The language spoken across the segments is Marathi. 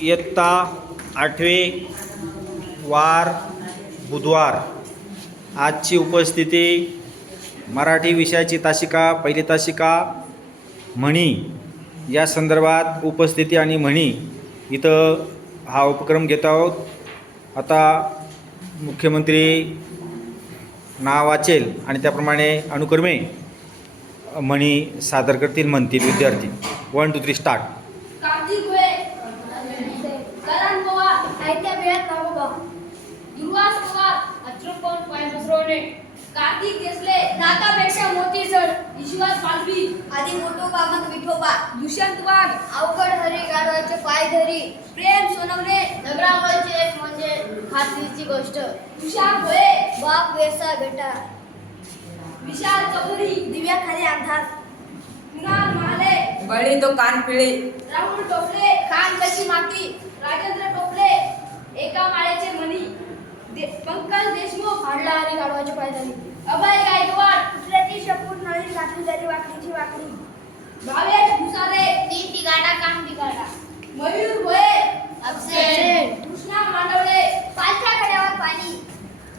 इयत्ता आठवे वार बुधवार. आजची उपस्थिती मराठी विषयाची तासिका पहिली तासिका म्हणी. या संदर्भात उपस्थिती आणि म्हणी इथं हा उपक्रम घेत आहोत. आता मुख्यमंत्री नाव वाचेल आणि त्याप्रमाणे अनुक्रमे म्हणी सादर करतील म्हणतील विद्यार्थी. One two three start Karan Pawar साहित्य वेळात नावगाव दुर्वास पवार अच्युतपण पाय पसरवणे. कार्तिक देसले नाकापेक्षा मोती जड विश्वास पालवी आधी मोठो बामन विठोबा. दुष्यंत वाघ अवघड हरी गाडवाचे पाय धरी. प्रेम सोनवणे नगरावरची एक म्हणजे खात्रीची गोष्ट. तुषार भोये बाप वेसा बेटा. विशाल चौधरी दिव्याखाली अंधार. कुणाल महाले बळी तो कान पिळे. राहुल टोपले कशी माती राजेंद्र टोपले एका माळेचे मणी. दे- पंकज देशमुख. हाडला हरी गाडवाचे पाय धरी अभय गायकवाड. कुत्र्याची शपूर नळी घातली तरी वाकडीची वाकडी. भावेश भुसारे. ती बिगाडा काम बिगाडा मयूर भोये अपसेट कृष्णा मांडवले पालथ्या खड्यावर पाणी.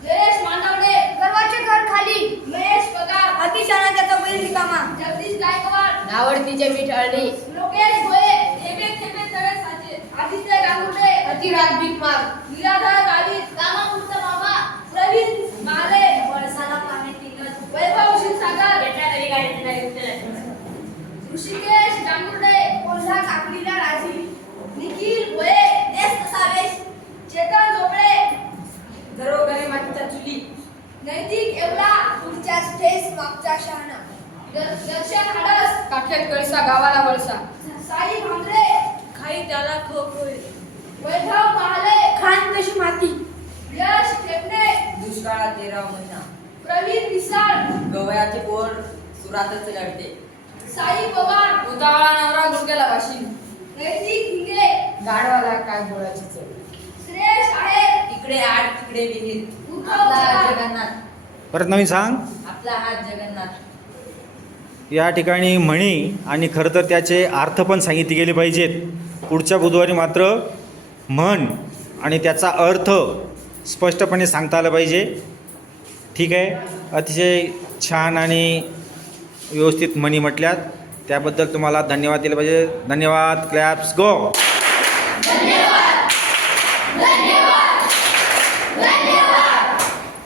जयेश मांडवले गर्वाचे घर खाली. महेश पगार. अतिशाना त्याचा बैल रिकामा. जगदीश गायकवाड. नावडतीचे मीठ अळणी लोकेश भोये थेबे थेबे. आदित्य गांगुर्डे अतिराग भीक मार निराधार गावित कामापुरता बाबा प्रवीण माले वळसाला पाणी तिंगत वैभव क्षीरसागर. ऋषिकेश गांगुर्डे कोल्हा काकडीला राजी निखिल भोये देश तसावेश चेतन झोपडे. घरोघरी मातीच्या चुली. नैतिक येवला पुढच्या ठेस मागचा शहाणा. दर- दर्शन हाडस. काठ्यात कळसा गावाला वळसा साई भांगरे खाई त्याला खोक होय वैभव महाले. खान कशी माती? यश दुष्काळात तेराव महिना. प्रवीण विसाळ. गवयाचे पोर सुरातच लढते. साई पवार. उतावळा नवरा गुडघ्याला नैतिक हिंगे गाडवाला काय बोळाची चव श्रेयश आहेर इकडे आठ तिकडे आपला. जगन्नाथ. परत नवीन सांग. आपला हात जगन्नाथ. या ठिकाणी म्हणी आणि खरं तर त्याचे अर्थ पण सांगितले गेले पाहिजेत. पुढच्या बुधवारी मात्र म्हण आणि त्याचा अर्थ स्पष्टपणे सांगता आला पाहिजे. ठीक आहे? अतिशय छान आणि व्यवस्थित म्हणी म्हटल्यात. त्याबद्दल तुम्हाला धन्यवाद दिले पाहिजे. धन्यवाद क्लॅप्स गो! धन्यवाद!